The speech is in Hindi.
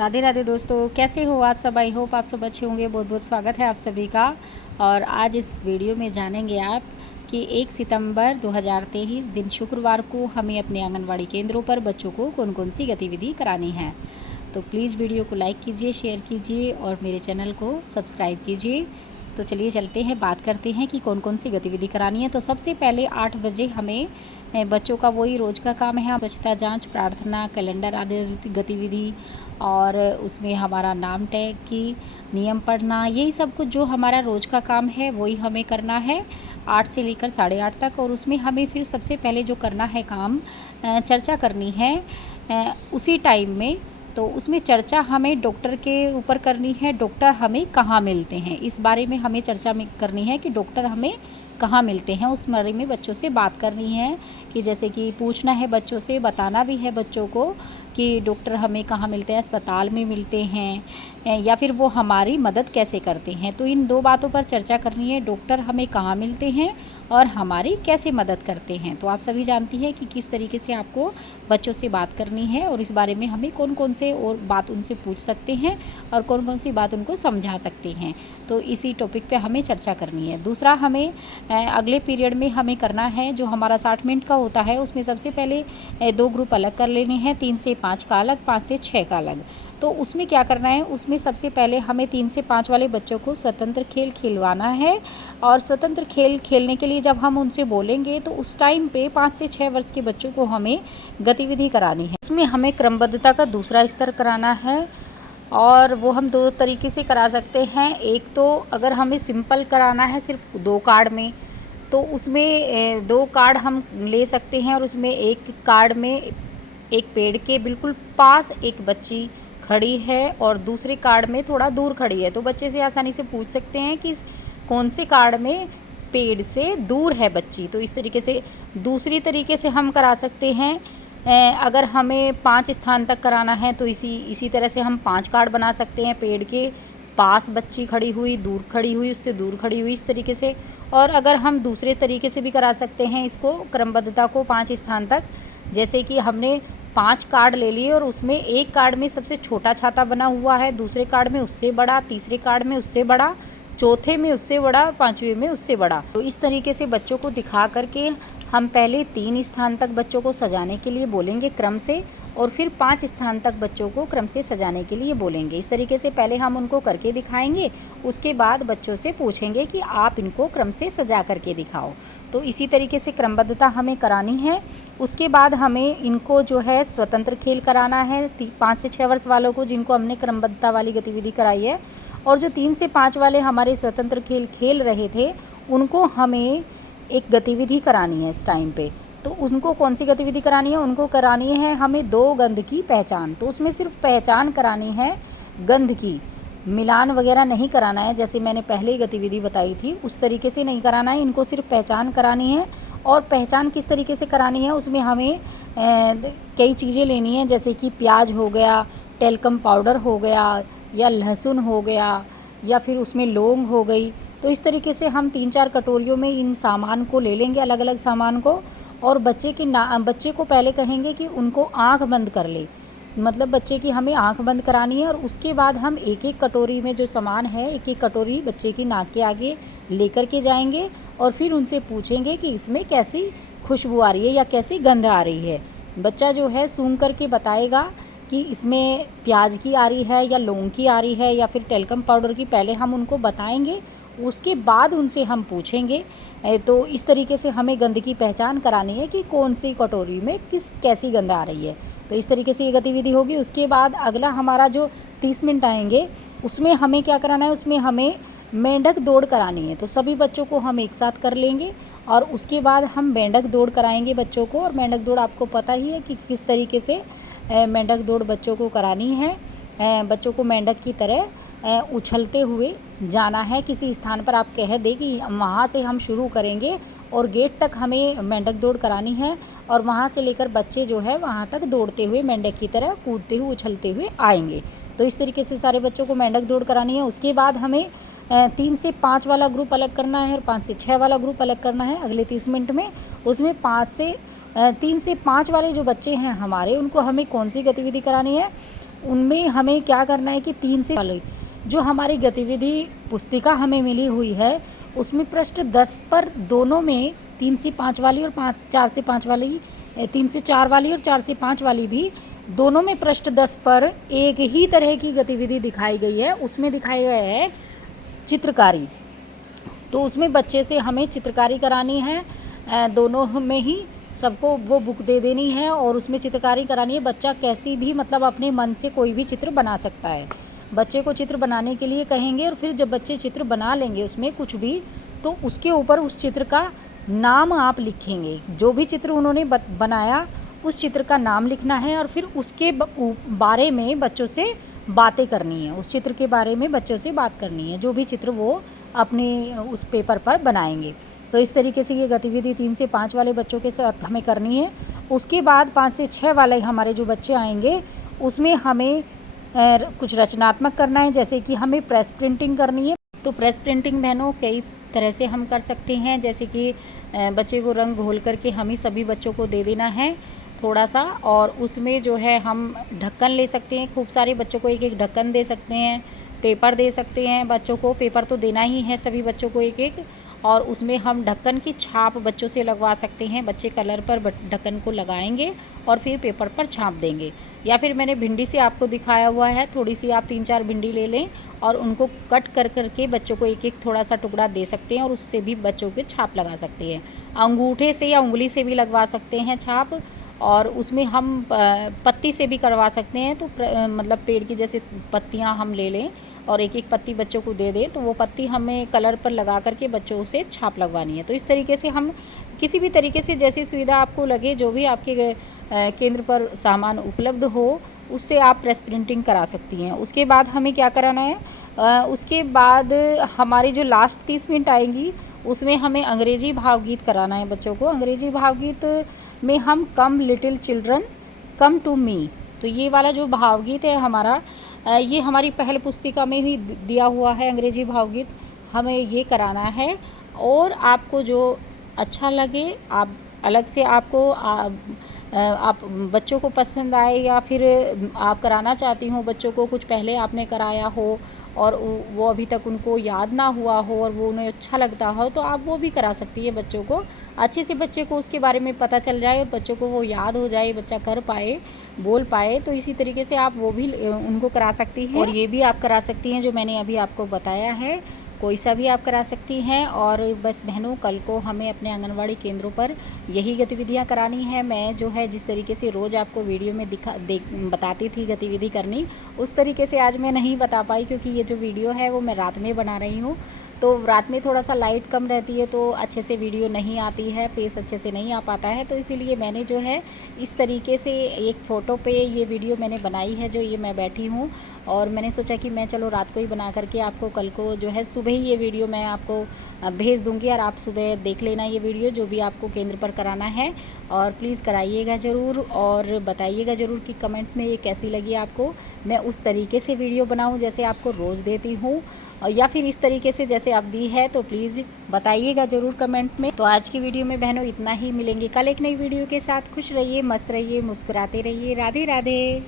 राधे राधे दोस्तों, कैसे हो आप सब। आई होप आप सब अच्छे होंगे। बहुत बहुत स्वागत है आप सभी का। और आज इस वीडियो में जानेंगे आप कि 1 सितंबर 2023 दिन शुक्रवार को हमें अपने आंगनवाड़ी केंद्रों पर बच्चों को कौन कौन सी गतिविधि करानी है। तो प्लीज़ वीडियो को लाइक कीजिए, शेयर कीजिए और मेरे चैनल को सब्सक्राइब कीजिए। तो चलिए चलते हैं, बात करते हैं कि कौन कौन सी गतिविधि करानी है। तो सबसे पहले 8 बजे हमें बच्चों का वही रोज़ का काम है, स्वच्छता जांच, प्रार्थना, कैलेंडर आधारित गतिविधि और उसमें हमारा नाम टैग की नियम पढ़ना, यही सब कुछ जो हमारा रोज़ का काम है वही हमें करना है 8 से लेकर 8:30 तक। और उसमें हमें फिर सबसे पहले जो करना है काम, चर्चा करनी है उसी टाइम में। तो उसमें चर्चा हमें डॉक्टर के ऊपर करनी है। डॉक्टर हमें कहाँ मिलते हैं इस बारे में हमें चर्चा में करनी है कि डॉक्टर हमें कहाँ मिलते हैं, उस बारे में बच्चों से बात करनी है। कि जैसे कि पूछना है बच्चों से, बताना भी है बच्चों को कि डॉक्टर हमें कहाँ मिलते हैं, अस्पताल में मिलते हैं या फिर वो हमारी मदद कैसे करते हैं। तो इन 2 बातों पर चर्चा करनी है, डॉक्टर हमें कहाँ मिलते हैं और हमारी कैसे मदद करते हैं। तो आप सभी जानती हैं कि किस तरीके से आपको बच्चों से बात करनी है और इस बारे में हमें कौन कौन से और बात उनसे पूछ सकते हैं और कौन कौन सी बात उनको समझा सकते हैं। तो इसी टॉपिक पे हमें चर्चा करनी है। दूसरा, हमें अगले पीरियड में हमें करना है जो हमारा 60 मिनट का होता है, उसमें सबसे पहले 2 ग्रुप अलग कर लेने हैं, 3 से 5 का अलग, 5 से 6 का अलग। तो उसमें क्या करना है, उसमें सबसे पहले हमें 3 से 5 वाले बच्चों को स्वतंत्र खेल खिलवाना है। और स्वतंत्र खेल खेलने के लिए जब हम उनसे बोलेंगे तो उस टाइम पे 5 से 6 वर्ष के बच्चों को हमें गतिविधि करानी है। इसमें हमें क्रमबद्धता का दूसरा स्तर कराना है और वो हम 2 तरीके से करा सकते हैं। एक तो अगर हमें सिंपल कराना है सिर्फ 2 कार्ड में, तो उसमें 2 कार्ड हम ले सकते हैं और उसमें एक कार्ड में एक पेड़ के बिल्कुल पास एक बच्ची खड़ी है और दूसरे कार्ड में थोड़ा दूर खड़ी है। तो बच्चे से आसानी से पूछ सकते हैं कि कौन से कार्ड में पेड़ से दूर है बच्ची। तो इस तरीके से दूसरी तरीके से हम करा सकते हैं। अगर हमें 5 स्थान तक कराना है तो इसी तरह से हम 5 कार्ड बना सकते हैं, पेड़ के पास बच्ची खड़ी हुई, दूर खड़ी हुई, उससे दूर खड़ी हुई, इस तरीके से। और अगर हम दूसरे तरीके से भी करा सकते हैं इसको, क्रमबद्धता को 5 स्थान तक, जैसे कि हमने 5 कार्ड ले लिए और उसमें एक कार्ड में सबसे छोटा छाता बना हुआ है, दूसरे कार्ड में उससे बड़ा, तीसरे कार्ड में उससे बड़ा, चौथे में उससे बड़ा, 5वें में उससे बड़ा। तो इस तरीके से बच्चों को दिखा करके हम पहले 3 स्थान तक बच्चों को सजाने के लिए बोलेंगे क्रम से, और फिर 5 स्थान तक बच्चों को क्रम से सजाने के लिए बोलेंगे। इस तरीके से पहले हम उनको करके दिखाएंगे, उसके बाद बच्चों से पूछेंगे कि आप इनको क्रम से सजा करके दिखाओ। तो इसी तरीके से क्रमबद्धता हमें करानी है। उसके बाद हमें इनको जो है स्वतंत्र खेल कराना है 5 से 6 वर्ष वालों को, जिनको हमने क्रमबद्धता वाली गतिविधि कराई है। और जो 3 से 5 वाले हमारे स्वतंत्र खेल खेल रहे थे, उनको हमें एक गतिविधि करानी है इस टाइम पे। तो उनको कौन सी गतिविधि करानी है, उनको करानी है हमें 2 गंध की पहचान। तो उसमें सिर्फ पहचान करानी है गंध की, मिलान वगैरह नहीं कराना है। जैसे मैंने पहले ही गतिविधि बताई थी उस तरीके से नहीं कराना है, इनको सिर्फ पहचान करानी है। और पहचान किस तरीके से करानी है, उसमें हमें कई चीज़ें लेनी है, जैसे कि प्याज हो गया, टेल्कम पाउडर हो गया, या लहसुन हो गया, या फिर उसमें लौंग हो गई। तो इस तरीके से हम 3-4 कटोरियों में इन सामान को ले लेंगे, अलग अलग सामान को। और बच्चे को पहले कहेंगे कि उनको आँख बंद कर ले, मतलब बच्चे की हमें आंख बंद करानी है। और उसके बाद हम एक एक कटोरी में जो सामान है, एक एक कटोरी बच्चे की नाक के आगे लेकर के जाएंगे और फिर उनसे पूछेंगे कि इसमें कैसी खुशबू आ रही है या कैसी गंध आ रही है। बच्चा जो है सूंघ करके बताएगा कि इसमें प्याज की आ रही है या लौंग की आ रही है या फिर टेल्कम पाउडर की। पहले हम उनको बताएंगे, उसके बाद उनसे हम पूछेंगे। तो इस तरीके से हमें गंध की पहचान करानी है कि कौन सी कटोरी में कैसी गंध आ रही है। तो इस तरीके से ये गतिविधि होगी। उसके बाद अगला हमारा जो 30 मिनट आएंगे, उसमें हमें क्या कराना है, उसमें हमें मेंढक दौड़ करानी है। तो सभी बच्चों को हम एक साथ कर लेंगे और उसके बाद हम मेंढक दौड़ कराएंगे बच्चों को। और मेंढक दौड़ आपको पता ही है कि किस तरीके से मेंढक दौड़ बच्चों को करानी है। बच्चों को मेंढक की तरह उछलते हुए जाना है। किसी स्थान पर आप कह दें कि वहाँ से हम शुरू करेंगे और गेट तक हमें मेंढक दौड़ करानी है, और वहाँ से लेकर बच्चे जो है वहाँ तक दौड़ते हुए मेंढक की तरह कूदते हुए उछलते हुए आएंगे। तो इस तरीके से सारे बच्चों को मेंढक दौड़ करानी है। उसके बाद हमें 3 से 5 वाला ग्रुप अलग करना है और 5 से 6 वाला ग्रुप अलग करना है अगले 30 मिनट में। उसमें 3 से 5 वाले जो बच्चे हैं हमारे, उनको हमें कौन सी गतिविधि करानी है, उनमें हमें क्या करना है कि 3 से वाली जो हमारी गतिविधि पुस्तिका हमें मिली हुई है उसमें पृष्ठ 10 पर दोनों में 3 से 5 वाली और 4 से 5 वाली, 3 से 4 वाली और 4 से 5 वाली भी दोनों में पृष्ठ 10 पर एक ही तरह की गतिविधि दिखाई गई है। उसमें दिखाई गया है चित्रकारी। तो उसमें बच्चे से हमें चित्रकारी करानी है, दोनों में ही सबको वो बुक दे देनी है और उसमें चित्रकारी करानी है। बच्चा कैसी भी मतलब अपने मन से कोई भी चित्र बना सकता है। बच्चे को चित्र बनाने के लिए कहेंगे और फिर जब बच्चे चित्र बना लेंगे उसमें कुछ भी, तो उसके ऊपर उस चित्र का नाम आप लिखेंगे। जो भी चित्र उन्होंने बनाया उस चित्र का नाम लिखना है और फिर उसके बारे में बच्चों से बातें करनी है। उस चित्र के बारे में बच्चों से बात करनी है, जो भी चित्र वो अपने उस पेपर पर बनाएंगे। तो इस तरीके से ये गतिविधि 3 से 5 वाले बच्चों के साथ हमें करनी है। उसके बाद 5 से 6 वाले हमारे जो बच्चे आएंगे उसमें हमें कुछ रचनात्मक करना है, जैसे कि हमें प्रेस प्रिंटिंग करनी है। तो प्रेस प्रिंटिंग बहनों कई तरह से हम कर सकते हैं, जैसे कि बच्चे को रंग घोल करके हमें सभी बच्चों को दे देना है थोड़ा सा, और उसमें जो है हम ढक्कन ले सकते हैं। खूब सारे बच्चों को एक एक ढक्कन दे सकते हैं, पेपर दे सकते हैं। बच्चों को पेपर तो देना ही है सभी बच्चों को एक एक, और उसमें हम ढक्कन की छाप बच्चों से लगवा सकते हैं। बच्चे कलर पर ढक्कन को लगाएंगे और फिर पेपर पर छाप देंगे। या फिर मैंने भिंडी से आपको दिखाया हुआ है, थोड़ी सी आप 3-4 भिंडी ले लें और उनको कट कर करके बच्चों को एक एक थोड़ा सा टुकड़ा दे सकते हैं और उससे भी बच्चों के छाप लगा सकते हैं। अंगूठे से या उंगली से भी लगवा सकते हैं छाप, और उसमें हम पत्ती से भी करवा सकते हैं। तो मतलब पेड़ की जैसे पत्तियां हम ले लें और एक एक पत्ती बच्चों को दे दें, तो वो पत्ती हमें कलर पर लगा करके बच्चों से छाप लगवानी है। तो इस तरीके से हम किसी भी तरीके से जैसी सुविधा आपको लगे, जो भी आपके केंद्र पर सामान उपलब्ध हो, उससे आप प्रेस प्रिंटिंग करा सकती हैं। उसके बाद हमें क्या कराना है, उसके बाद हमारी जो लास्ट 30 मिनट आएंगी उसमें हमें अंग्रेजी भावगीत कराना है बच्चों को। अंग्रेजी भावगीत में हम come little children come to me, तो ये वाला जो भावगीत है हमारा, ये हमारी पहल पुस्तिका में ही दिया हुआ है। अंग्रेजी भावगीत हमें ये कराना है, और आपको जो अच्छा लगे आप अलग से आपको आप बच्चों को पसंद आए, या फिर आप कराना चाहती हो बच्चों को, कुछ पहले आपने कराया हो और वो अभी तक उनको याद ना हुआ हो और वो उन्हें अच्छा लगता हो, तो आप वो भी करा सकती है। बच्चों को अच्छे से बच्चे को उसके बारे में पता चल जाए और बच्चों को वो याद हो जाए, बच्चा कर पाए, बोल पाए। तो इसी तरीके से आप वो भी उनको करा सकती हैं। और ये भी आप करा सकती हैं जो मैंने अभी आपको बताया है, कोई सा भी आप करा सकती हैं। और बस बहनों, कल को हमें अपने आंगनवाड़ी केंद्रों पर यही गतिविधियां करानी है। मैं जो है जिस तरीके से रोज़ आपको वीडियो में बताती थी गतिविधि करनी, उस तरीके से आज मैं नहीं बता पाई, क्योंकि ये जो वीडियो है वो मैं रात में बना रही हूँ। तो रात में थोड़ा सा लाइट कम रहती है तो अच्छे से वीडियो नहीं आती है, फेस अच्छे से नहीं आ पाता है। तो इसीलिए मैंने जो है इस तरीके से एक फ़ोटो पे ये वीडियो मैंने बनाई है, जो ये मैं बैठी हूँ, और मैंने सोचा कि मैं चलो रात को ही बना करके आपको कल को जो है सुबह ही ये वीडियो मैं आपको भेज दूँगी, और आप सुबह देख लेना ये वीडियो जो भी आपको केंद्र पर कराना है। और प्लीज़ कराइएगा ज़रूर, और बताइएगा ज़रूर कि कमेंट में ये कैसी लगी आपको। मैं उस तरीके से वीडियो बनाऊँ जैसे आपको रोज़ देती हूँ, या फिर इस तरीके से जैसे आप दी है, तो प्लीज़ बताइएगा ज़रूर कमेंट में। तो आज की वीडियो में बहनों इतना ही, मिलेंगे कल एक नई वीडियो के साथ। खुश रहिए, मस्त रहिए, मुस्कुराते रहिए। राधे राधे।